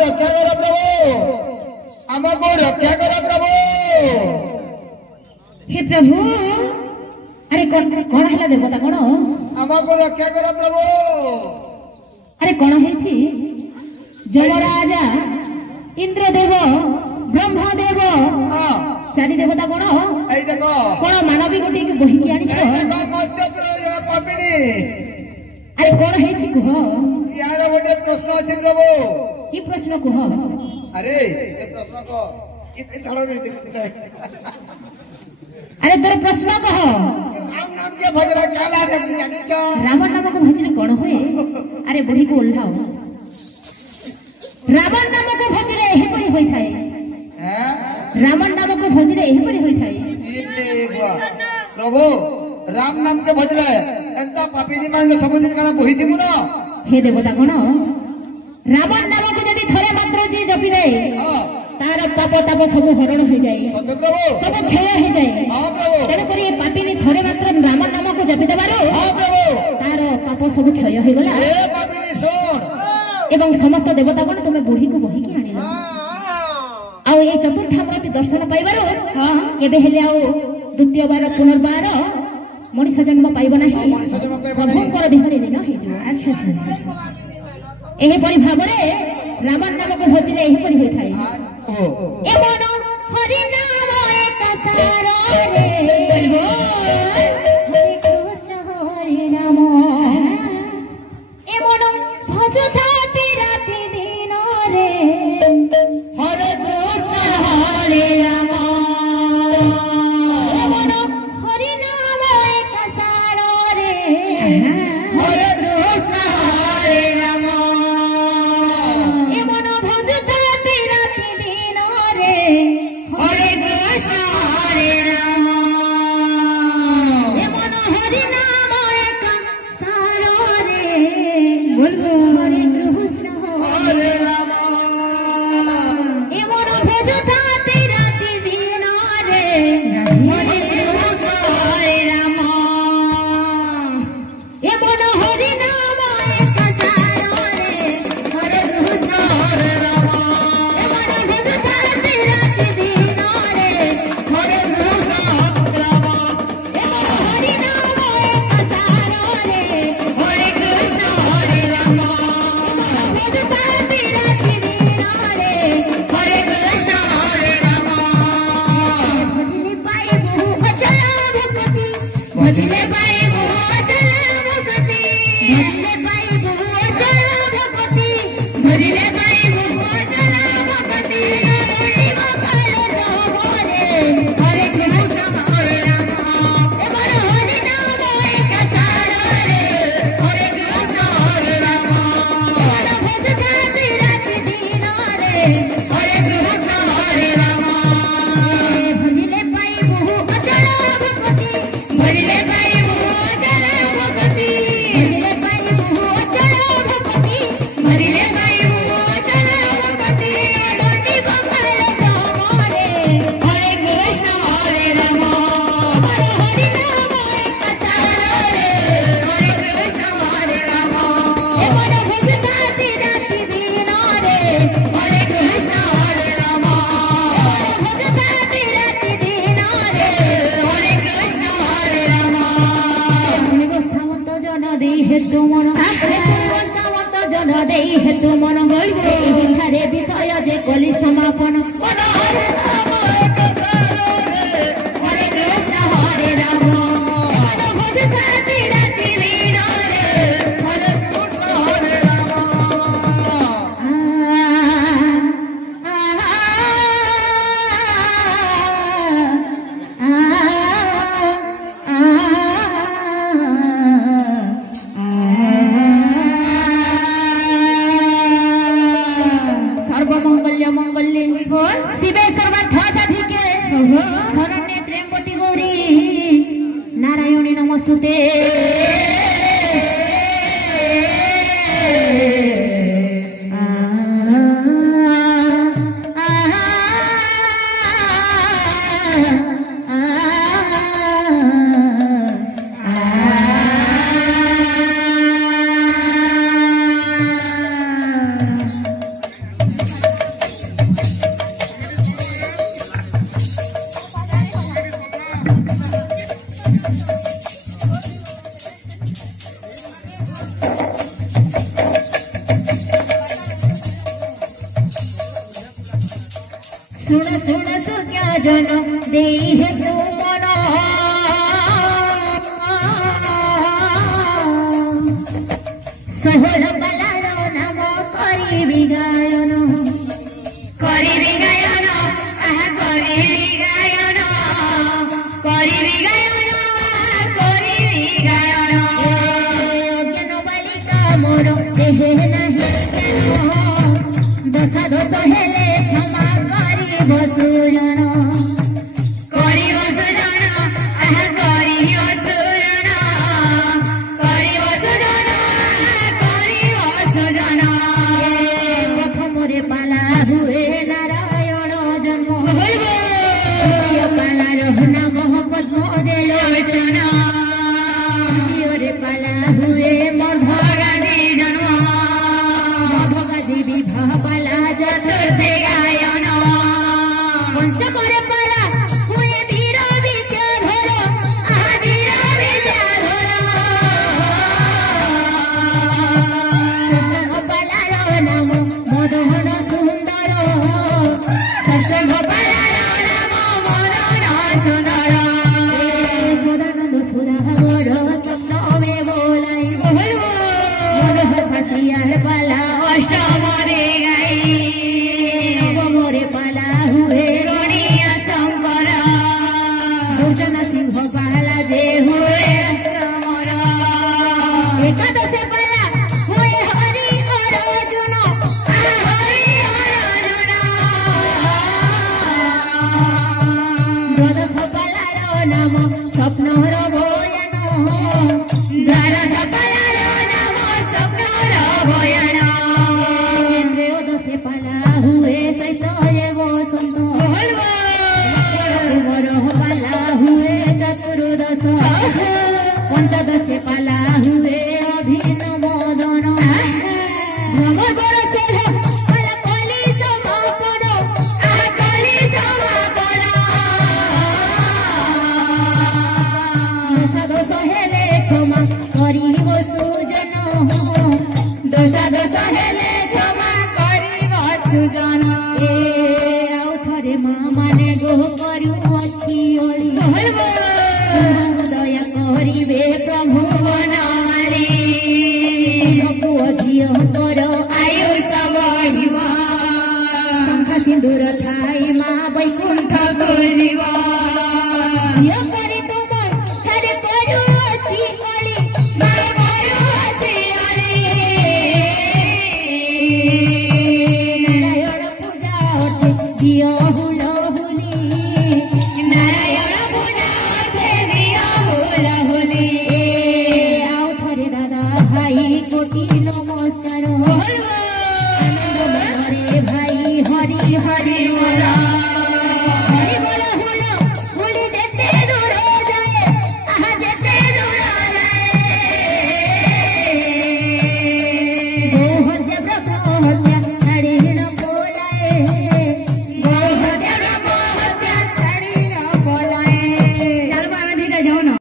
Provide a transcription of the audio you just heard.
रक्षा कर प्रभु हमको रक्षा कर प्रभु हे प्रभु अरे कौन है देवता कौन हमको रक्षा कर प्रभु अरे कौन है जमराजा इंद्रदेव ब्रह्मदेव चारि देवता कौन देखो कौन मानवी गोटे बही की आनी अरे कौन है कह यार गोटे प्रश्न अच्छे प्रभु कि प्रश्न कह अरे प्रश्न अरे तोर प्रश्न कह राम नाम के भजन क्या लागे राम नाम को भजन कौन हुए अरे बुढ़ी को ओल्हाओ रावण नाम को भजन एहीपरि होई थाए रावण नाम को भजन एहीपरि होई थाए प्रभु राम नाम के भजन एंता पापीनी मान सब दिन काना बही दिमु ना हे देवता कौन रावण नाम को यदि थोड़े मात्र जी जपि दे तार पाप ताप सब हरण हो जाए सब क्षय हो जाए तेणुक पापिनी थोड़े मात्र राम नाम को जपि देबारो तार पाप सब क्षय हो गला एवं समस्त देवता कौन तुम बुढ़ी को बही की आनिल आउ ये चतुर्थामूर्ति दर्शन पाइबारो केबे हेले आउ द्वितीय बार पुनर्बार मनुष्य जन्म पाइब नाही प्रभुंकर देहरे लीन हो जिवो अच्छा एहीपरि भाबरे रावण नाम को भजिले एहीपरि होई थाए ए मन हरि नाम एक सार रे हरि कृष्ण हरि नाम ए मन भजता राति दिन रे हरे कृष्ण हरे राम ए मन हरि नाम एक सार रे हरे कृष्ण हरे राम ए मन भजता राति दिन रे हरे कृष्ण हरे राम ए मन हरि नाम एक सार रे बोलो हरे कृष्ण हरे राम ए मन भजता राति दिन रे हरे कृष्ण हरे राम ए मन हरि नाम एक सार रे हरे कृष्ण हरे राम ए मन भजता राति दिन रे हरे कृष्ण हरे राम ए मन हरि नाम एक सार रे हरे कृष्ण हरे राम भजता राति दिन रे हरे कृष्ण हरे राम भजले पाए बहु अचल भक्ति भजले पाए बहु अचल भक्ति भजले पाए बहु अचल भक्ति भजले पाए बहु अचल भक्ति हरे कृष्ण हरे राम ए मन हरि नाम एक सार रे हरे कृष्ण हरे राम मन भजता राति दिन रे हरे कृष्ण हरे राम भजले पाई बहु अचल भक्ति भजले पाई बहु अचल भक्ति भजले पाई बहु अचल भक्ति भजले पाई बहु अचल भक्ति डोटी बंगाल राम रे हरे कृष्ण हरे राम हरे हरि नाम एक सार रे हरे कृष्ण हरे राम ए मन भजता राति दिन रे हरे कृष्ण हरे राम भजता राति दिन रे हरे कृष्ण हरे राम सुनिब सावंत जन देई हेतु मन सुनिब सावंत जन देई हेतु मन गइबे हिंसारे विषय जे कली समापन मन हरे नाम एक सार रे हरे कृष्ण हरे राम मन भजता राति दिन रे हरे कृष्ण हरे राम सर्वमंगल्य मंगल्य शिवे सर्वार्थ साधिके शरण्ये त्र्यंबके गौरी नारायणी नमस्तुते सुन सुन सुज्ञा जन देई हे तू मन सहर बालार नाम करिबी गायन आहा करिबी गायन ज्ञान बालिका मोर देहे नहीं ज्ञान दशा दोष हेले क्षमा करिब सुजन आहा करिब सुजन प्रथमरे पाला हुए नारायण जन्म द्वितीय पालार नाम पद्म देलोचन तृतीय पाला हुए मधुरानी जन्म मधुगादी विवाह पाला चतुर्थे गायन पंचमरे पाला हुए धीर विद्याधर आहा धीर विद्याधर षष्ठ पालार नाम मदन सुंदर षष्ठ पालार नाम मदन सुंदर सदानंद सुधागर स्वप्न में बोलाई मदह फासियार पाला अष्टमरे गाई नवमरे पाला हुए गणिया शंकर दुर्जन सिंह पाला जे हुए अष्टमर एकादश पाला हुए हरि अर्जुन हरि अर्जुन द्वादश पालार नाम स्वप्नर भयन द्वादश पालार नाम स्वप्नर भयन त्रयोदश पाला हुए चैतन्य बसंत पाला हुए चतुर्दश पंचदश पाला हुए अभिनव मदन दशादश हेले क्षमा करिब सुजन दशादश हेले क्षमा करिब सुजन आउ थरे माँ माने गो करुअछि ओळी दया करिबे प्रभु बनाली पुओ झिअकर आयुष बढ़िब शंखा सिन्दूर थाई माँ वैकुण्ठ खोजिब झिअ करि तुम ठारे करुअछि ओळी माँ करुअछि ओळी नारायण पूजा अटे झिअ हुलहुली नारायण पूजा अटे झिअ हुलहुली आउ थरे दादा भाई कोटि नमस्कार आनंद मନରେ भाई हरि हरि बोला।